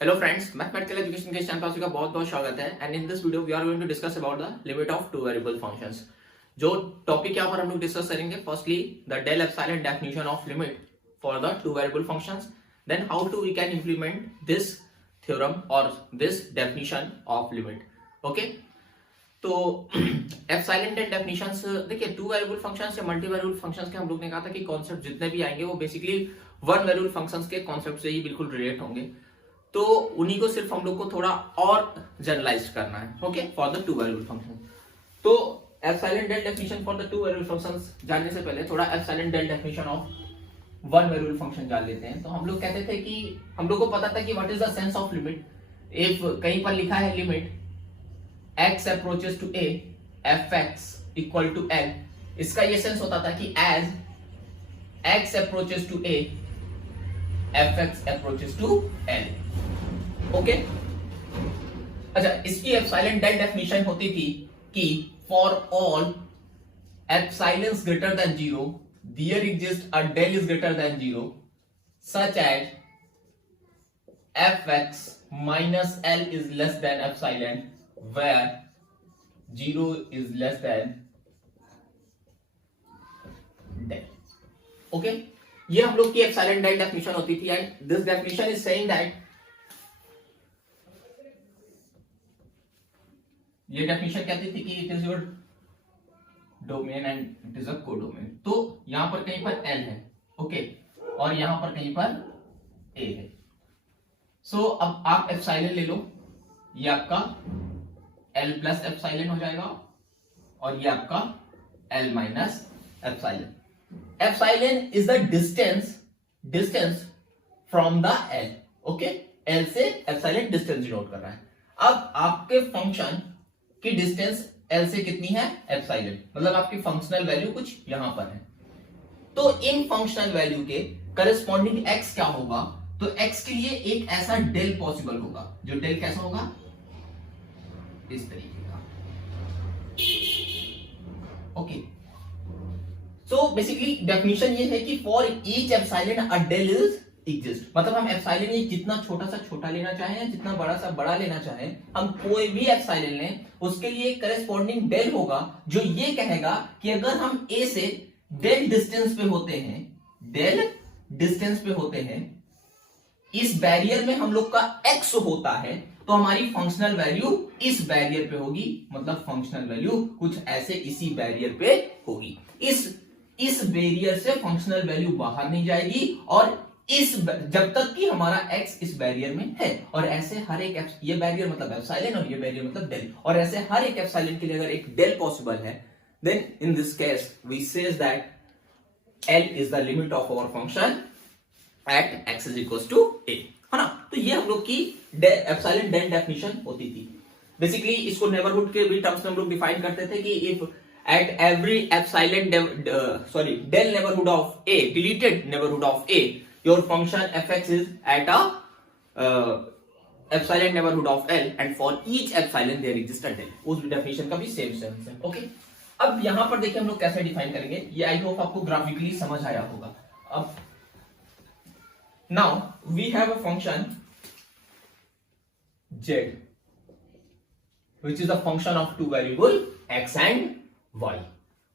Hello friends, mathematical education के इस channel पर आपका बहुत बहुत स्वागत है। And in this video we are going to discuss about the limit of two variable functions. जो टॉपिक यहाँ पर हम लोग डिस्कस करेंगे, firstly the del epsilon definition of limit for the two variable functions, then how to we can implement this theorem और this definition of limit. Okay, तो epsilon del definitions देखिए, two variable functions या multi variable functions के हम लोग ने कहा था कि कॉन्सेप्ट जितने भी आएंगे वो बेसिकली वन वेरिएबल फंक्शंस के कॉन्सेप्ट से ही बिल्कुल रिलेट होंगे। तो उन्हीं को सिर्फ हम लोग को थोड़ा और जनरलाइज करना है, okay, for the two variable function. तो epsilon del definition for the two variable functions जानने से पहले थोड़ा epsilon del definition of one variable function जान लेते हैं। तो हम लोग कहते थे कि हम लोग को पता था कि what is the sense of limit. If कहीं पर लिखा है limit x approaches to a fx equal to l, इसका ये सेंस होता था कि as x approaches to a fx approaches to l। Okay, अच्छा, इसकी एप्सिलॉन डेल डेफिनेशन होती थी कि for all epsilons greater than 0 there exist a del is greater than 0 such as fx minus l is less than epsilon where 0 is less than del. Okay, ये हम लोग की epsilon del definition होती थी। And this definition is saying that, ये definition कहती थी कि it is your domain and it is a codomain. तो यहां पर कहीं पर L है, ओके, और यहां पर कहीं पर A है। सो अब आप एप्सिलॉन ले लो, ये आपका L प्लस एप्सिलॉन हो जाएगा और ये आपका L minus epsilon. Epsilon is the distance from the L। Okay, L से एप्सिलॉन डिस्टेंस डिनोट कर रहा है। अब आपके फंक्शन की डिस्टेंस L से कितनी है? एप्सिलॉन, मतलब आपकी फंक्शनल वैल्यू कुछ यहां पर है। तो इन फंक्शनल वैल्यू के करस्पॉन्डिंग x क्या होगा? तो x के लिए एक ऐसा डेल पॉसिबल होगा, जो डेल कैसा होगा? इस तरीके का। ओके, सो बेसिकली डेफिनेशन ये है कि for each epsilon a del is exist. मतलब हम एप्सिलॉन ये जितना छोटा सा छोटा लेना चाहें, जितना बड़ा सा बड़ा लेना चाहें, हम कोई भी एप्सिलॉन लें, उसके लिए करस्पॉन्डिंग डेल होगा जो ये कहेगा कि अगर हम a से डेल डिस्टेंस पे होते हैं, इस बैरियर में हम लोग का x होता है, तो हमारी फंक्शनल वैल्यू इस बैरियर पे होगी। मतलब फंक्शनल वैल्यू कुछ ऐसे इसी बैरियर पे होगी। इस बैरियर से फंक्शनल वैल्यू बाहर नहीं जाएगी, और जब तक कि हमारा x इस बैरियर में है। और ऐसे हर एक ये बैरियर मतलब एप्सिलॉन और ये बैरियर मतलब डेल, और ऐसे हर एक एप्सिलॉन के लिए अगर एक डेल पॉसिबल है, then in this case we says that L is the limit of our function at x is equal to a, है ना। तो ये हम लोग की एप्सिलॉन डेल डेफिनेशन होती थी। बेसिकली इसको नेबरहुड के भी टर्म्स में हम लोग डिफाइन करते थे कि if at every epsilon del neighborhood of a, deleted neighborhood of a, your function fx is at a epsilon neighborhood of L, and for each epsilon there exists a del। उस definition का भी same sense है। Okay, अब यहां पर देखिए हम लोग कैसे डिफाइन करेंगे, ये आई होप आपको ग्राफिकली समझ आया होगा। अब now we have a function z which is a function of two variable x and y।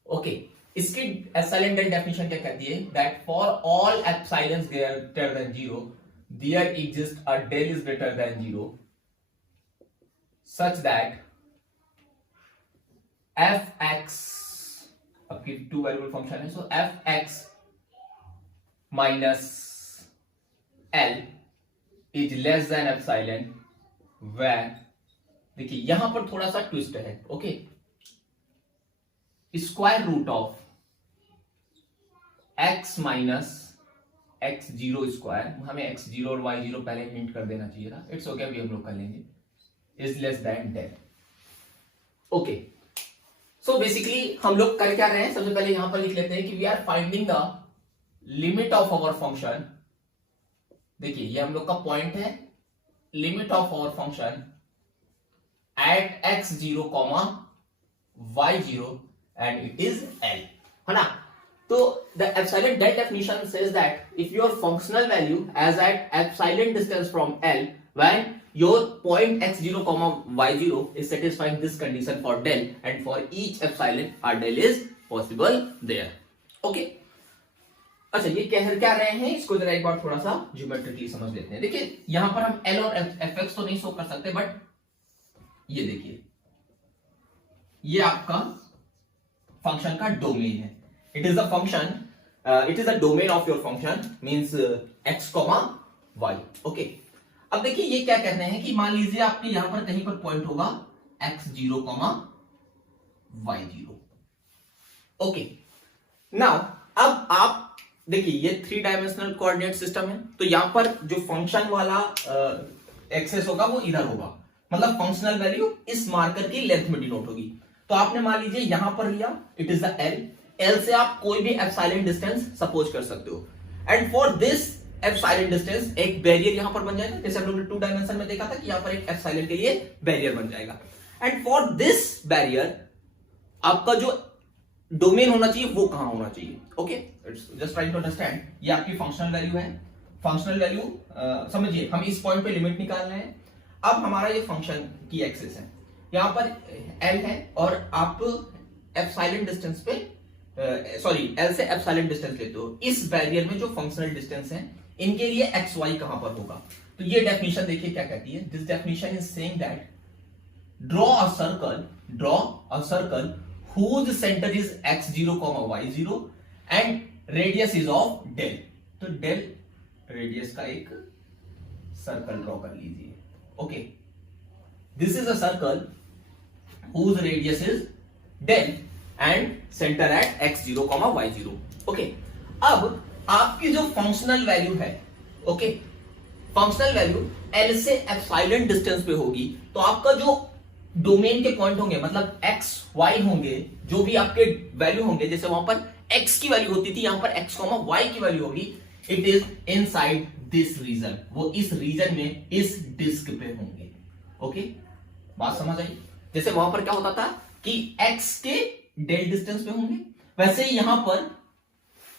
Okay, इसकी एप्सिलॉन डेल डेफिनेशन क्या कहती है? That for all epsilons greater than 0 there exist a del is greater than 0 such that fx, आपकी two variable function है, so fx minus l is less than epsilon where, देखिए यहां पर थोड़ा सा ट्विस्ट है। Okay, square root of x minus x zero square, हमें x0 और y0 पहले हिंट कर देना चाहिए था, इट्स ओके, अभी हम लोग कर लेंगे, is less than del. Okay, so basically हम लोग कर क्या रहे हैं? सबसे पहले यहां पर लिख लेते हैं कि we are finding the limit of our function. देखिए ये हम लोग का पॉइंट है, limit of our function at x0, y0 and it is L, है ना। तो the epsilon del definition says that if your functional value as at epsilon distance from L when your point x0 comma y0 is satisfying this condition for del and for each epsilon our del is possible there. Okay, अच्छा ये कह क्या रहे हैं, इसको जरा एक बार थोड़ा सा ज्योमेट्रिकली समझ लेते हैं. देखिए यहां पर हम एल और एफ एक्स तो नहीं शो कर सकते, बट ये देखिए ये आपका फंक्शन का डोमेन है. It is the function, it is the domain of your function means x comma y. Okay, अब देखिए ये क्या कहते हैं कि मान लीजिए आपके यहां पर कहीं पर पॉइंट होगा x0 comma y0. Okay, now अब आप देखिए ये 3 डायमेंशनल कोऑर्डिनेट सिस्टम है, तो यहां पर जो फंक्शन वाला एक्सेस होगा वो इधर होगा, मतलब फंक्शनल वैल्यू इस मार्कर की लेंथ में डिनोट होगी. तो आपने मान लीजिए यहां पर लिया, इट इज द एल से आप कोई भी एप्सिलॉन डिस्टेंस सपोज कर सकते हो, and for this epsilon distance एक बैरियर यहां पर बन जाएगा, जैसे हम लोग ने 2 डायमेंशन में देखा था कि यहां पर एक एप्सिलॉन के लिए बैरियर बन जाएगा. एंड फॉर दिस बैरियर आपका जो डोमेन होना चाहिए वो कहां होना चाहिए. Okay, just try to understand. ये आपकी फंक्शनल वैल्यू है. फंक्शनल वैल्यू समझिए, हम इस पॉइंट पे लिमिट निकाल रहे हैं. अब हमारा ये फंक्शन की एक्सिस है, यहां पर एल है और आप एप्सिलॉन डिस्टेंस पे सॉरी एल से एप्सिलॉन डिस्टेंस लेते हो. इस बैरियर में जो फंक्शनल डिस्टेंस है इनके लिए एक्स वाई कहां पर होगा. तो ये डेफिनेशन देखिए क्या कहती है. This definition is saying that draw a circle whose center is x0, y0 and radius is of del. तो del रेडियस का एक सर्कल ड्रॉ कर लीजिए. Okay, this is a circle whose radius is del and center at x0, y0. Okay, अब आपकी जो functional value है, okay, functional value L से एप्सिलॉन डिस्टेंस पे होगी, तो आपका जो डोमेन के पॉइंट होंगे मतलब x y होंगे, जो भी आपके वैल्यू होंगे, जैसे वहां पर x की वैल्यू होती थी, यहां पर x y की वैल्यू होगी, it is inside this region. वो इस रीजन में इस डिस्क पे होंगे. ओके, बात समझ आई. जैसे वहां पर क्या होता था कि x के डेल डिस्टेंस पे होंगे, वैसे ही यहां पर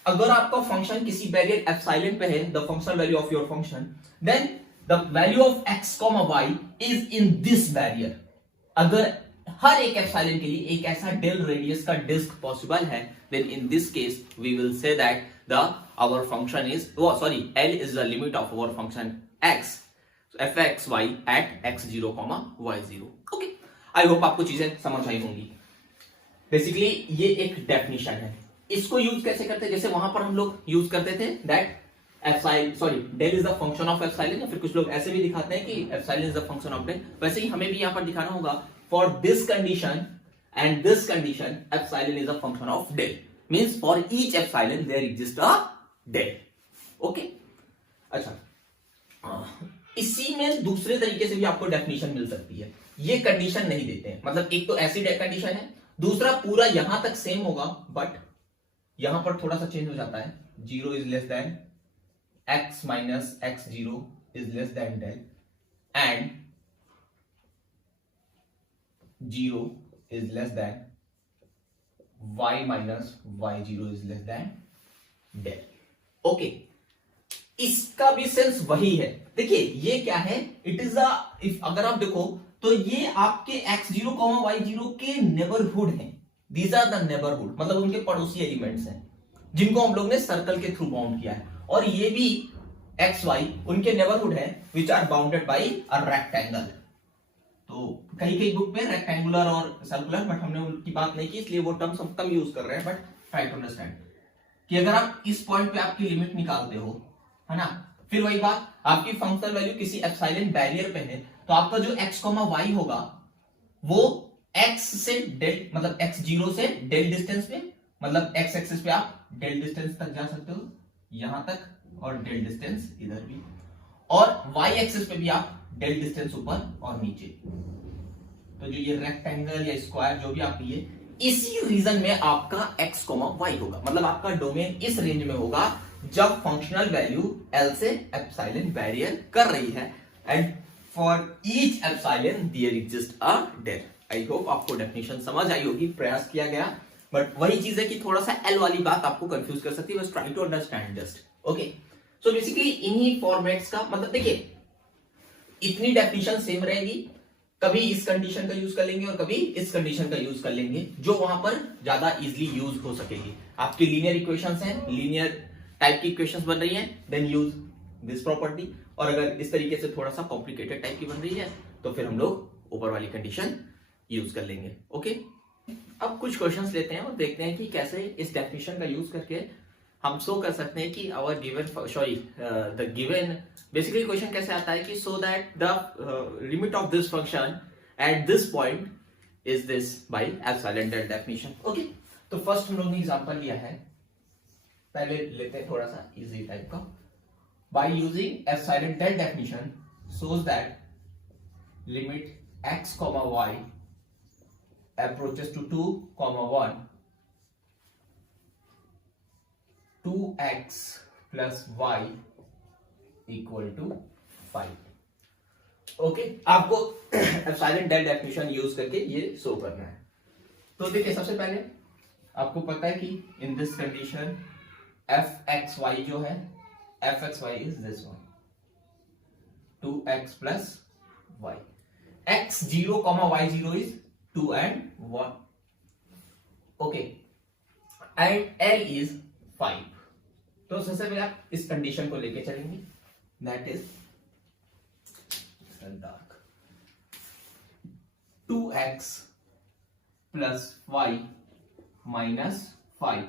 अगर आपका फंक्शन किसी बैरियर एप्सिलॉन पे है, the functional value of your function, then the value of x y is in this barrier. अगर हर एक एप्सिलॉन के लिए एक ऐसा डेल रेडियस का डिस्क पॉसिबल है, then in this case we will say that the our function is sorry L is the limit of our function x fxy at x0, y0. Okay, I hope आपको चीजें समझ आई होंगी. Basically ये एक definition है. इसको use कैसे करते हैं, जैसे वहां पर हम लोग यूज करते थे that epsilon sorry del is the function of epsilon, या फिर कुछ लोग ऐसे भी दिखाते हैं कि epsilon is the function of del. वैसे ही हमें भी यहां पर दिखाना होगा for this condition and this condition epsilon is a function of del, means for each epsilon there exist a del. Okay, अच्छा इसी में दूसरे तरीके से भी आपको डेफिनेशन मिल सकती है. ये कंडीशन नहीं देते हैं, मतलब एक तो ऐसी कंडीशन है, दूसरा पूरा यहां तक सेम होगा, बट यहां पर थोड़ा सा चेंज हो जाता है. 0 is less than x minus x0 is less than del and 0 is less than y minus y0 is less than del. Okay, इसका भी सेंस वही है. देखिए ये क्या है, इट इज इफ अगर आप देखो तो ये आपके x0, y0 के नेबरहुड हैं. दीज आर द नेबरहुड, मतलब उनके पड़ोसी एलिमेंट्स हैं जिनको हम लोग ने सर्कल के थ्रू बाउंड किया है. और ये भी एक्स वाई उनके नेबरहुड है which are bounded by a rectangle. तो कहीं कहीं बुक में रेक्टेंगुलर और सर्कुलर, बट हमने उनकी बात नहीं की, इसलिए वो टर्म्स हम कम यूज कर रहे हैं. बट ट्राई टू अंडरस्टैंड कि अगर आप इस पॉइंट पे आपकी लिमिट निकालते हो, है ना, फिर वही बात आपकी फंक्शनल वैल्यू किसी एप्सिलॉन बैरियर पे है, तो आपका जो x y होगा वो x से डेल मतलब x0 से डेल डिस्टेंस पे, मतलब x एक्सिस पे आप डेल डिस्टेंस तक जा सकते हो यहां तक, और डेल डिस्टेंस इधर भी, और y एक्सिस पे भी आप डेल डिस्टेंस ऊपर और नीचे. तो जो ये रेक्टेंगल या स्क्वायर जो भी आप लिए, इसी रीजन में आपका x y होगा, मतलब आपका डोमेन इस रेंज में होगा जब फंक्शनल वैल्यू L से एप्सिलॉन बैरियर कर रही है, and for each epsilon there exist a del. I hope आपको डेफिनेशन समझ आई होगी, प्रयास किया गया, बट वही चीज है कि थोड़ा सा L वाली बात आपको कंफ्यूज कर सकती है. बस try to understand just. Okay, so basically इन्हीं फॉर्मेट्स का मतलब देखिए इतनी डेफिनेशन सेम रहेगी, कभी इस कंडीशन का यूज कर लेंगे और कभी इस कंडीशन का यूज कर लेंगे, जो वहां पर ज्यादा इजीली यूज हो सकेगी। आपकी लीनियर इक्वेशंस हैं, लीनियर टाइप की इक्वेशंस बन रही हैं, देन यूज दिस प्रॉपर्टी। और अगर इस तरीके से थोड़ा सा कॉम्प्लिकेटेड टाइप की बन रही है तो फिर हम लोग ऊपर वाली कंडीशन यूज कर लेंगे। ओके, अब कुछ क्वेश्चंस लेते हैं और देखते हैं कि कैसे इस डेफिनेशन का यूज करके हम शो कर सकते हैं कि our given the given basically question कैसे आता है कि so that the limit of this function at this point is this by epsilon del definition. Okay, तो फर्स्ट हम लोग ने एग्जांपल लिया है, पहले लेते हैं थोड़ा सा इजी टाइप का। By using epsilon del definition shows that limit x, y approaches to 2, 1, 2x plus y equal to 5। Okay, आपको एप्सिलॉन डेल डेफिनेशन यूज करके ये शो करना है। तो देखिए, सबसे पहले आपको पता है कि in this condition f x y जो है, f x y is this one, 2x plus y, x0, y0 is 2 and 1, okay, and L is 5। तो सबसे पहले आप इस कंडीशन को लेके चलेंगे, that is dark 2x plus y minus 5।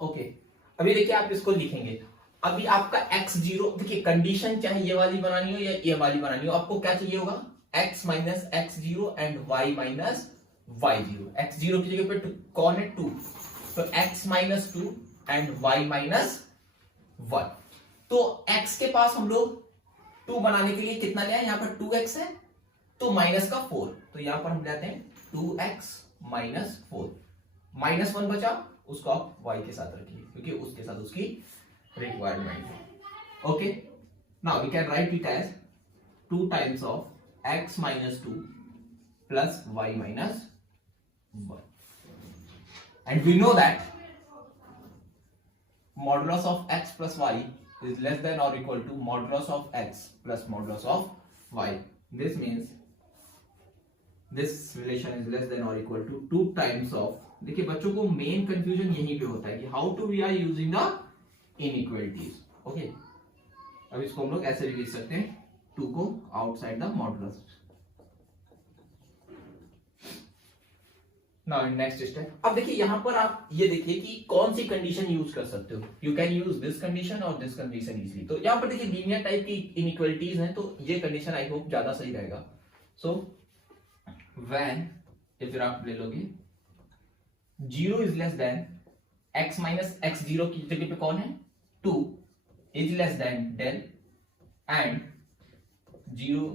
Okay, अभी देखिए आप इसको लिखेंगे। अभी आपका x0, देखिए कंडीशन चाहे ये वाली बनानी हो या ये वाली बनानी हो, आपको क्या चाहिए होगा, x minus x0 and y minus y0। x0 की जगह पे कौन है, 2, तो x minus 2 and y minus 1। तो x के पास हम लोग 2 बनाने के लिए कितना लिया है, यहां पर 2x है तो माइनस का 4, तो यहां पर हम लेते हैं 2x माइनस 4, माइनस 1 बचा, उसको आप y के साथ रखिए क्योंकि उसके साथ उसकी रिक्वायरमेंट है। Okay, now we can write it as 2 times of x minus 2 plus y minus 1, and we know that modulus of x plus y is less than or equal to modulus of x plus modulus of y. This means this relation is less than or equal to 2 times of, देखिए बच्चों को main confusion यहीं पे होता है कि how to we are using the inequalities. Okay, अब इसको हम लोग ऐसे भी लिख सकते हैं, 2 को outside the modulus. Now next step, अब देखिए यहां पर आप ये देखिए कि कौन सी कंडीशन यूज कर सकते हो, you can use this condition और दिस कंडीशन इजीली। तो यहां पर देखिए लीनियर टाइप की इनइक्वालिटीज हैं, तो ये कंडीशन आई होप ज्यादा सही रहेगा। सो व्हेन, या फिर आप ले लोगे 0 is less than x minus x0 की जगह पे कौन है, 2 is less than del, and 0,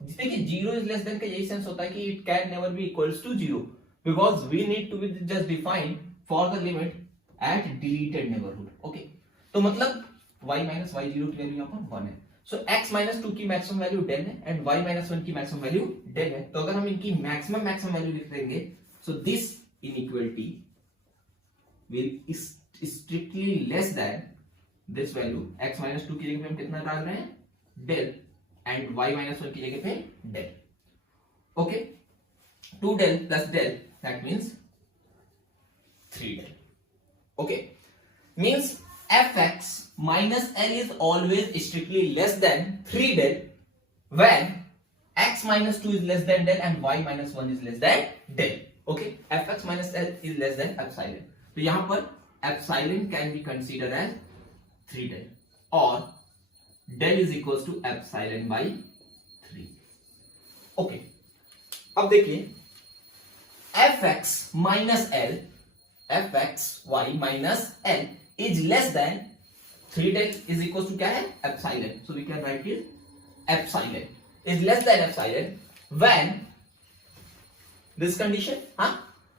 देखिए 0 इज लेस देन का यही सेंस होता है कि it can never be equals to 0 because we need to be just define for the limit at deleted neighborhood। okay, तो मतलब y minus y0 की value यहां पर 1 है, सो x minus 2 की मैक्सिमम वैल्यू डेल है एंड y minus 1 की maximum value del है। तो अगर हम इनकी मैक्सिमम वैल्यू लिख देंगे, so this inequality will strictly less than this value, x minus 2 की जगह पे हम कितना डाल रहे हैं, डेल, एंड y minus 1 की जगह पे del. Okay, 2 del plus del, that means 3 del। okay, means fx minus l is always strictly less than 3 del when x minus 2 is less than del and y minus 1 is less than del। okay, fx minus l is less than epsilon, तो यहां पर epsilon can be considered as 3 del और del is equals to epsilon by 3। okay, अब देखिए fx minus l, fxy minus l is less than 3 del is equals to क्या है, epsilon, so we can write it epsilon is less than epsilon when this condition। हाँ,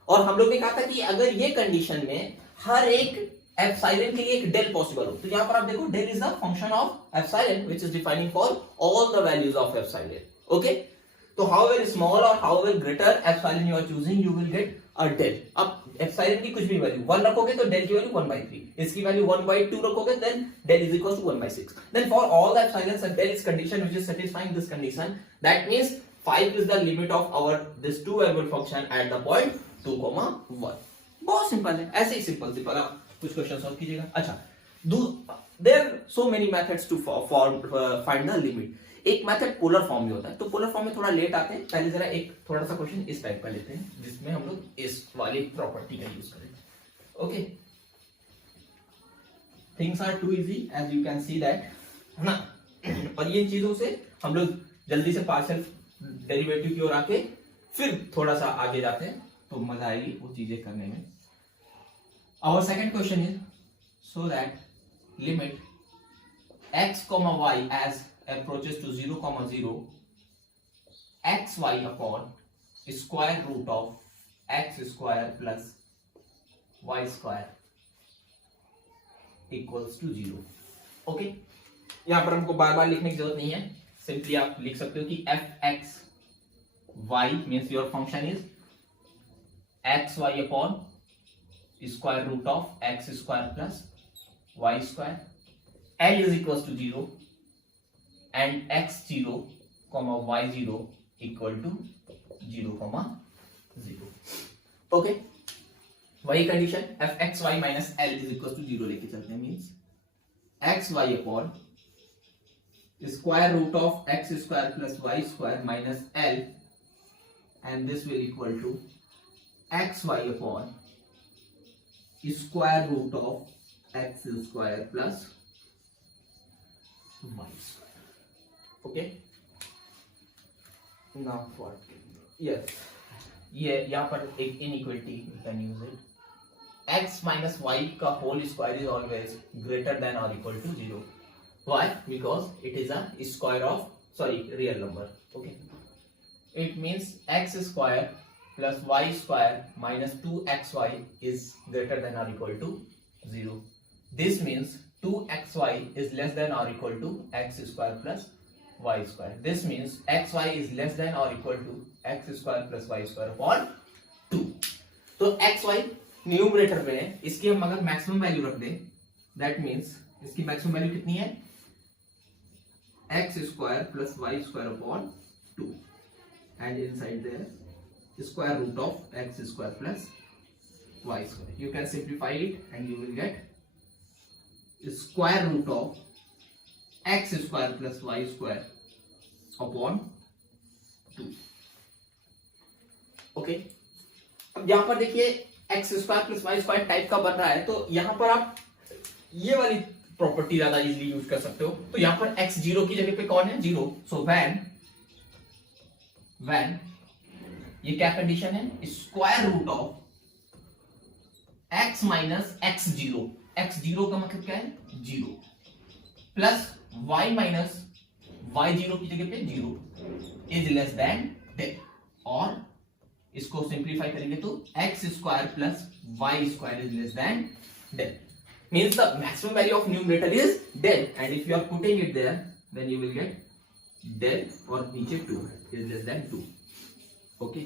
और हम लोग ने कहा था कि अगर ये कंडीशन में हर एक एप्सिलॉन के लिए एक डेल पॉसिबल हो, तो यहां पर आप देखो del is the function of epsilon which is defining for all the values of epsilon. Okay, तो however small or however greater epsilon you are choosing, you will get a del। अब epsilon की कुछ भी value 1 रखोगे तो del की value 1/3, इसकी value 1/2 रखोगे, then del is equals to 1/6. Then for all the epsilons and del is condition which is satisfying this condition, that means 5 is the limit of our this two variable function at the point 2, 1. बहुत simple है, ऐसे ही simple आप कुछ question solve कीजिएगा. अच्छा, there are so many methods to find the limit. एक method polar form में होता है, तो पोलर फॉर्म में थोड़ा लेट आते हैं. पहले जरा एक थोड़ा सा क्वेश्चन इस टाइप का लेते हैं जिसमें हम लोग इस वाली प्रॉपर्टी का यूज करेंगे. Okay, things are to easy as you can see that, है ना. और ये चीजों से हम लोग जल्दी से पार्शियल डेरिवेटिव की ओर आके फिर थोड़ा सा आगे जाते हैं, तो मजा आएगी वो चीजें करने में. Our second question is so that limit x, y as approaches to 0, 0, xy upon square root of x square plus y square equals to 0. Okay, यहां पर हमको बार बार लिखने की जरूरत नहीं है, सिंपली आप लिख सकते हो कि f(x, y) means your function is xy upon square root of x square plus y square. L is equals to 0 and x0, y0 equal to 0, 0. Okay, वही condition f(x, y) minus L is equals to 0 लेके चलते हैं. Means xy upon square root of x square plus y square minus L, and this will equal to xy upon square root of x square plus y square. Okay, now what? Yes, ये यहाँ पर एक inequality we can use it. x minus y का whole square is always greater than or equal to 0. Why? Because it is a square of real number. Okay, it means x square plus y square minus 2xy is greater than or equal to 0. This means 2xy is less than or equal to x square plus y square. This means xy is less than or equal to x square plus y square upon 2. तो xy numerator में है, इसकी हम अगर maximum value रख दें, that means इसकी maximum value कितनी है, x square plus y square upon 2, and inside there square root of x square plus y square. You can simplify it and you will get square root of x square plus y square upon 2. Okay, अब यहां पर देखिए x square plus y square type का बन रहा है, तो यहां पर आप ये वाली प्रॉपर्टी ज्यादा इजीली यूज कर सकते हो. तो यहां पर x 0 की जगह पे कौन है, 0. सो व्हेन ये क्या कंडीशन है, square root of x minus x0. x0 का मतलब क्या है, 0 प्लस y माइनस y0 की जगह पे 0 इज लेस देन डेल. और इसको सिंप्लीफाई करेंगे तो x square plus y square is less than del. Means the maximum value of numerator is del, and if you are putting it there then you will get del और नीचे 2 is less than 2. Okay,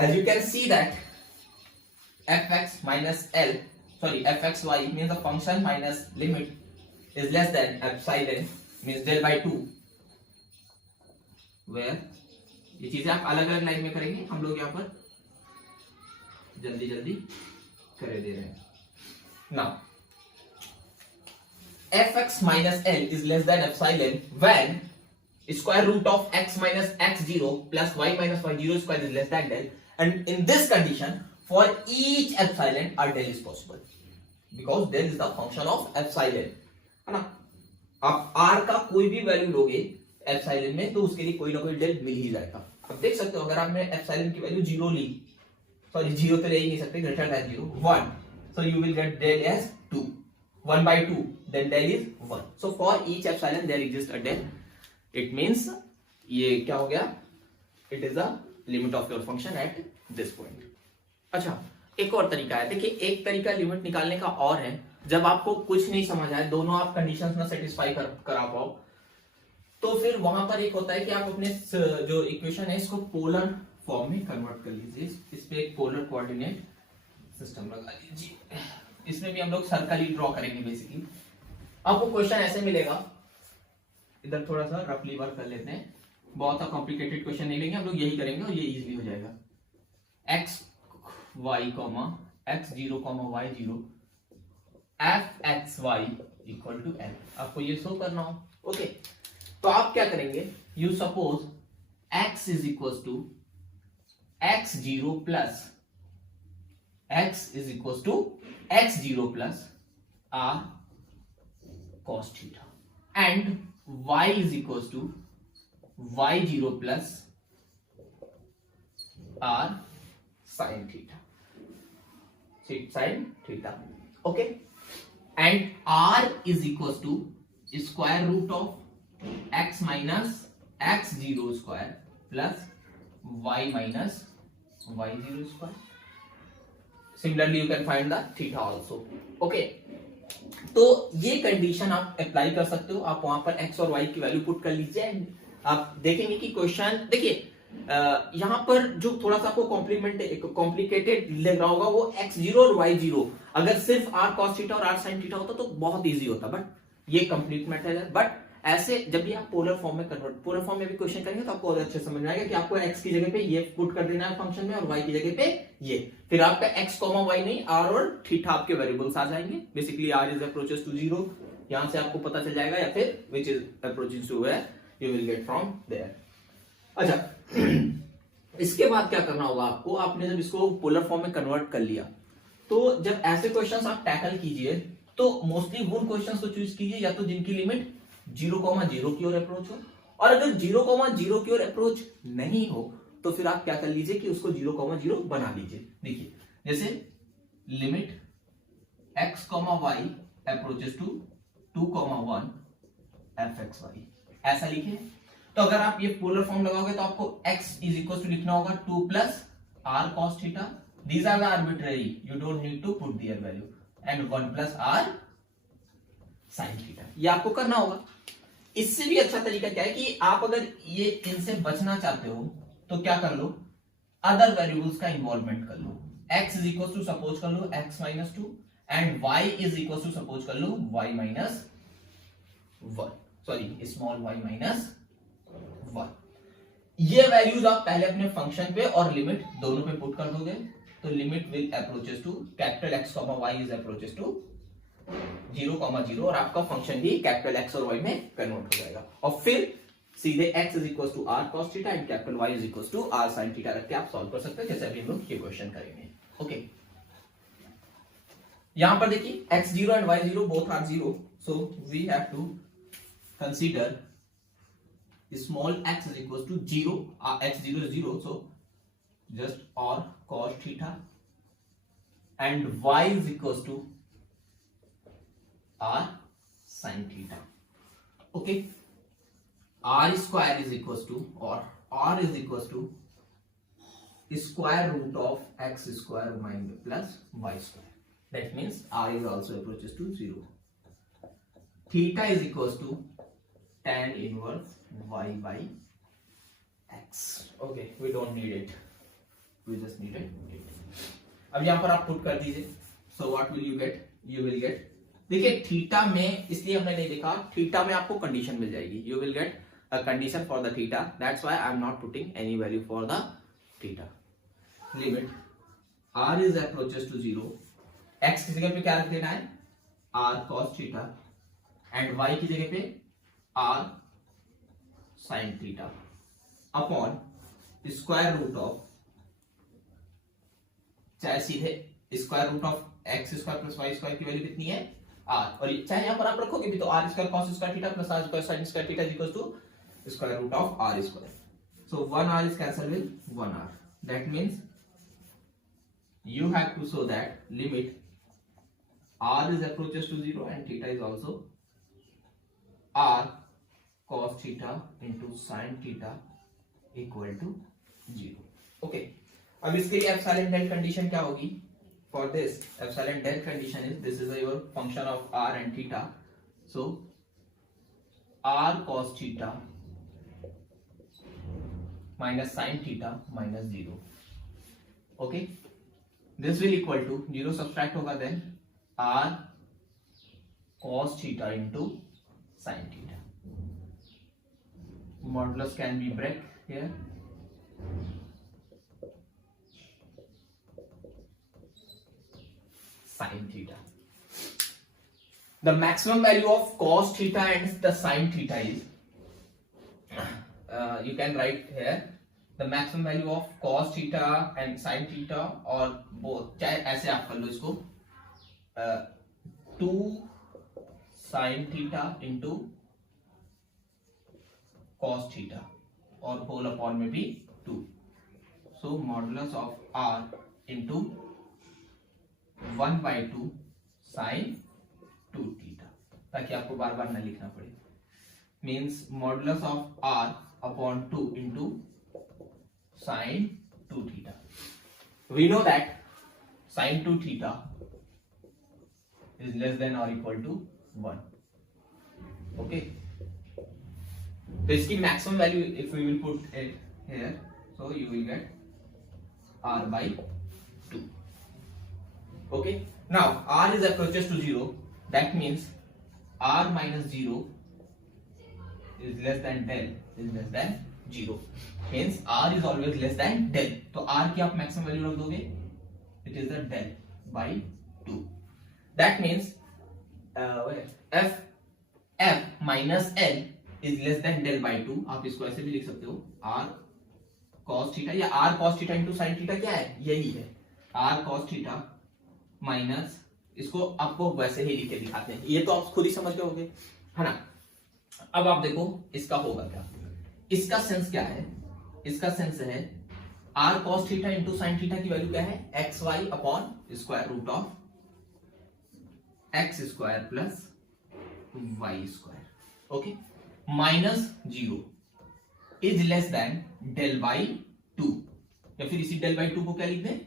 as you can see that fx minus L, fxy means the function minus limit is less than epsilon means del by 2, where ये चीजें आप अलग अलग line में करेंगे, हम लोग यहाँ पर जल्दी जल्दी करे दे रहे हैं. Now fx minus L is less than epsilon when square root of x minus x0 plus y minus y0 square is less than del, and in this condition for each epsilon a del is possible because del is the function of epsilon, है ना. आप r का कोई भी value लोगे epsilon में तो उसके लिए कोई ना कोई del मिल ही जाएगा. अब देख सकते हो अगर आपने एप्सिलॉन की वैल्यू 0 ली, 0 तो ले ही नहीं सकते, greater than 0 1, so you will get del as 2, 1/2, then del is 1. So for each epsilon there exists a del. It means ये क्या हो गया, it is the limit of your function at this point. अच्छा, एक और तरीका है. देखिए एक तरीका लिमिट निकालने का और है, जब आपको कुछ नहीं समझ आए, दोनों आप कंडीशंस ना सेटिस्फाई करा पाओ, तो फिर वहां पर एक होता है कि आप अपने जो इक्वेशन है इसको पोलर फॉर्म में कन्वर्ट कर लीजिए। इस पे एक पोलर कोऑर्डिनेट सिस्टम लगा लीजिए। इसमें भी हम लोग सर्कल ही ड्रॉ करेंगे बेसिकली। आपको क्वेश्चन ऐसे मिलेगा, इधर थोड़ा सा रफली वर्क कर लेते हैं, बहुत सा कॉम्प्लिकेटेड क्वेश्चन नहीं लेंगे हम लोग, यही करेंगे और ये इजीली हो जाएगा। X y comma x zero comma y zero f x y equal to L, आपको ये शो करना हो। ओके, तो आप क्या करेंगे, you suppose x is equal to x zero plus x is equal to x zero plus r cos theta and y is equal to y zero plus r sine theta, sine theta. Okay, and r is equal to square root of x minus x zero square plus y minus y zero square. Similarly you can find the theta also. Okay, तो ये condition आप apply कर सकते हो, आप वहां पर x और y की वैल्यू पुट कर लीजिए। आप देखेंगे कि क्वेश्चन, देखिए यहां पर जो थोड़ा सा आपको कॉम्प्लिकेटेड लग रहा होगा वो x0 और y0, अगर सिर्फ r cos थीटा और r sin थीटा होता तो बहुत इजी होता, बट ये कंप्लीट मैटर है। बट ऐसे जब भी आप पोलर फॉर्म में कन्वर्ट, पोलर फॉर्म में भी क्वेश्चन करेंगे तो आपको और अच्छे समझ में आएगा कि आपको x की जगह पे ये पुट कर देना है फंक्शन में और y की जगह पे ये, फिर आपका x, y नहीं r और थीटा आपके वेरिएबल्स आ जाएंगे। Basically r is approaches to 0, यहां से आपको पता चल जाएगा, या फिर which is approaching to where you will get from there. अच्छा, इसके बाद क्या करना होगा आपको, आपने जब इसको पोलर फॉर्म में कन्वर्ट कर लिया तो जब ऐसे क्वेश्चंस आप टैकल कीजिए तो मोस्टली वो क्वेश्चंस को चूज कीजिए या तो जिनकी लिमिट 0,0 की ओर अप्रोच हो, और अगर 0,0 की ओर अप्रोच नहीं हो तो फिर आप क्या कर लीजिए कि उसको 0,0 बना लीजिए। देखिए जैसे limit x, y approaches to 2,1 fxy, ऐसा लिखे। तो अगर आप ये पोलर फॉर्म लगाओगे तो आपको x इज इक्वल टू लिखना होगा 2 plus r cos theta, these are the arbitrary, you don't need to put their value, and 1 plus r sin theta, ये आपको करना होगा। इससे भी अच्छा तरीका क्या है कि आप अगर ये इनसे बचना चाहते हो तो क्या कर लो, अदर वेरिएबल्स का इन्वॉल्वमेंट कर लो। x is equal to suppose कर लो x minus 2 and y is equal to suppose कर लो y minus 1, sorry small y minus 1। ये वैल्यूज आप पहले अपने फंक्शन पे और लिमिट दोनों पे पुट कर दोगे तो limit will approaches to capital x, y is approaches to 0,0 और आपका फंक्शन भी कैपिटल x और y में कन्वर्ट हो जाएगा, और फिर सीधे x is equal to r cos theta and capital y is equal to r sin theta रख के आप सॉल्व कर सकते हैं, जैसे अभी हम लोग ये क्वेश्चन करेंगे। ओके, यहां पर देखिए x0 and y0 both are 0, so we have to consider small x is equals to 0, x0 is 0, so just r cos theta and y is equals to r sin theta. Okay, r square is equals to, or r is equals to square root of x square minus plus y square, that means r is also approaches to 0. Theta is equals to tan inverse y by x. Okay, we don't need it, we just needed it. अब यहां पर आप put कर दीजिए, so what will you get, you will get, देखिए theta में इसलिए हमने नहीं लिखा, थीटा में आपको कंडीशन मिल जाएगी, you will get a condition for the theta, that's why I am not putting any value for the theta. Limit r is approaches to 0, x की जगह पे क्या रख देना है r cos theta and y की जगह पे r sin theta upon square root of, चाहे सीधे square root of x square plus y square की वैल्यू कितनी है r, और चाहे यहां पर आप रखोगे भी तो r square cos square theta plus r square sin square theta is equal to square root of r square, so 1r is cancelled with 1r, that means you have to show that limit r is approaches to 0 and theta is also r cos theta into sin theta equal to 0. Okay, अब इसके लिए epsilon del condition क्या होगी, for this epsilon del condition is, this is your function of r and theta, so r cos theta minus sin theta minus 0. Okay, this will equal to 0 subtract होगा, then r cos theta into sin theta. Modulus can be break here. Sin theta. The maximum value of cos theta and the sin theta is, you can write here, the maximum value of cos theta and sin theta or both, चाहे ऐसे आप कर लो इसको, 2 sin theta into cos theta और whole upon में भी 2. So modulus of r into 1/2 sin 2 theta, ताकि आपको बार बार ना लिखना पड़े. Means modulus of r upon 2 into sin 2 theta. We know that sin 2 theta is less than or equal to 1. Okay. तो इसकी maximum value if we will put it here, so you will get r by 2. Okay. Now r is approaches to 0. That means r minus 0 is less than del is less than 0. Means r is always less than del. तो r की आप maximum value रख दोगे, it is the del by 2. That means f minus l is less than del by 2. आप इसको ऐसे भी लिख सकते हो, r cos theta या r cos theta into sin theta क्या है, यही है, r cos theta माइनस, इसको आपको वैसे ही लिख के दिखाते हैं, ये तो आप खुद ही समझ गए होंगे, है ना. अब आप देखो इसका होगा क्या, इसका सेंस क्या है, इसका सेंस है r cos theta into sine theta की वैल्यू क्या है, x y upon square root of x square plus y square. Okay, minus 0 is less than del by 2, या फिर इसी डेल बाई 2 को क्या लिख दें,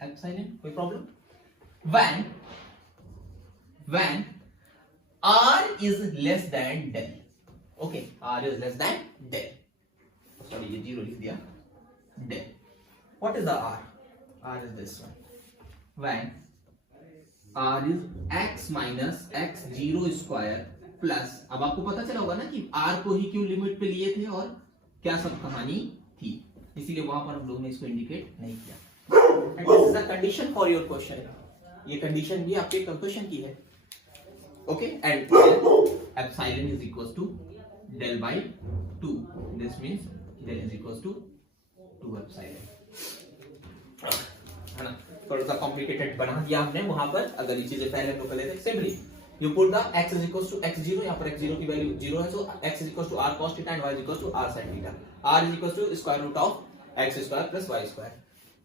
एप्सिलॉन. कोई problem. when r is less than del, okay, r is less than del, sorry ये 0 लिख दिया, del. What is the r? R is this one. When r is x minus x 0 square plus, अब आपको पता चला होगा ना कि r को ही क्यों लिमिट पे लिए थे और क्या सब कहानी थी, इसीलिए वहां पर हम लोगों ने इसको इंडिकेट नहीं किया. And this is a condition for your question. ये कंडीशन भी आपके क्वेश्चन की है. Okay, and epsilon is equals to del by 2. This means del is equals to 2 epsilon, है ना. थोड़ा सा कॉम्प्लिकेटेड बना दिया हमने वहां पर. अगर ये चीजें पहले हम लोग कर लेते, simply you put the x is equals to x0, यहां पर x0 की वैल्यू 0 है, so x is equals to r cos theta and y is equals to r sin theta. r is equals to square root of x square plus y square.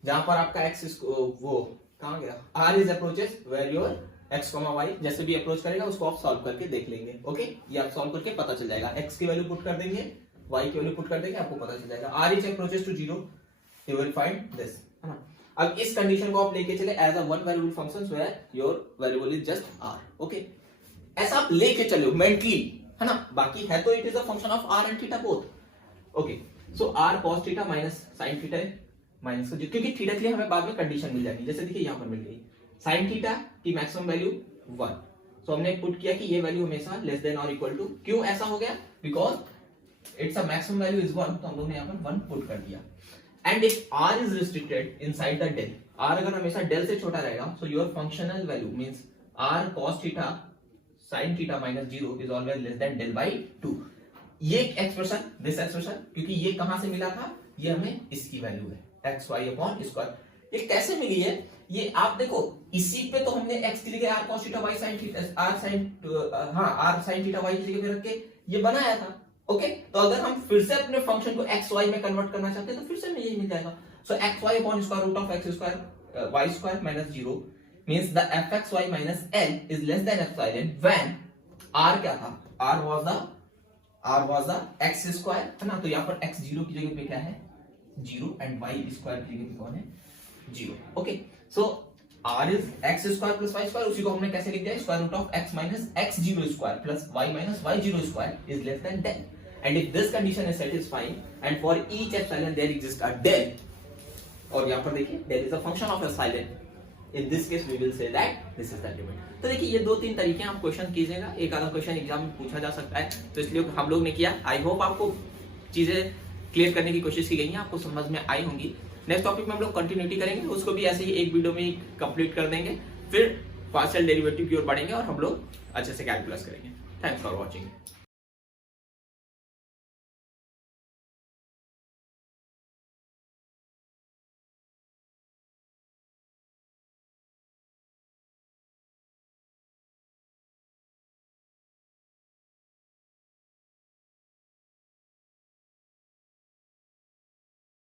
जहां पर आपका x वो कहां गया, r is approaches where your x, y जैसे भी approach करेगा उसको आप सॉल्व करके देख लेंगे. ओके, ये आप सॉल्व करके पता चल जाएगा, x की वैल्यू पुट कर देंगे, y की वैल्यू पुट कर देंगे, आपको पता चल जाएगा. r is approaches to 0, you will find this, है ना. अब इस कंडीशन को आप लेके चले as a one variable function where your variable is just r. Okay, ऐसा आप लेके चलो मेंटली, है ना. बाकी है तो it is a function of r and theta both. Okay, so r cos theta minus sin theta minus, क्योंकि थीटा के लिए हमें बाद में कंडीशन मिल जाएगी. जैसे देखिए यहां पर मिल गई sin थीटा की मैक्सिमम वैल्यू 1, सो हमने पुट किया कि ये वैल्यू हमेशा लेस देन और इक्वल टू. क्यों ऐसा हो गया, because it's a maximum value is 1, तो हम लोग ने यहां पर 1 पुट कर दिया. And if r is restricted inside the del, r अगर हमेशा डेल से छोटा रहेगा, so your functional value means r cos theta sin theta minus 0 is always less than del by 2. ये एक्सप्रेशन, दिस एक्सप्रेशन, क्योंकि ये कहां से मिला था, ये हमें इसकी वैल्यू है एक्स वाई अपॉन स्क्वायर. ये कैसे मिली है, ये आप देखो, इसी पे तो हमने x की जगह r cos theta y sin theta r sin theta y की जगह रख के ये बनाया था. ओके, तो अगर हम फिर से अपने फंक्शन को x y में कन्वर्ट करना चाहते हैं तो फिर से हमें यही मिल जाएगा. So x y upon square root of x square y square minus 0 means the fxy minus l is less than epsilon when r क्या था, r was the x square, है ना. तो यहां पर x 0 की जगह पे क्या है, 0, एंड y स्क्वायर की जगह पे कौन है, 0. Okay, so r is x square plus y square, उसी को हमने कैसे लिख दिया, square root of x minus x 0 square plus y minus y 0 square is less than del. and if this condition is satisfying and for each epsilon there exists a del, और यहाँ पर देखिए del is a function of epsilon, in this case we will say that this is the limit. तो देखिए ये दो तीन तरीके आप क्वेश्चन कीजिएगा, एक आधा क्वेश्चन एग्जाम में पूछा जा सकता है, तो इसलिए हम लोग ने किया. आई होप आपको चीजें क्लियर करने की कोशिश की गई है, आपको समझ में आई होंगी. नेक्स्ट टॉपिक में हम लोग कंटिन्यूटी करेंगे, उसको भी ऐसे ही एक वीडियो में कंप्लीट कर देंगे, फिर पार्शियल डेरिवेटिव की ओर बढ़ेंगे और हम लोग अच्छे से कैलकुलस करेंगे. Thanks for watching.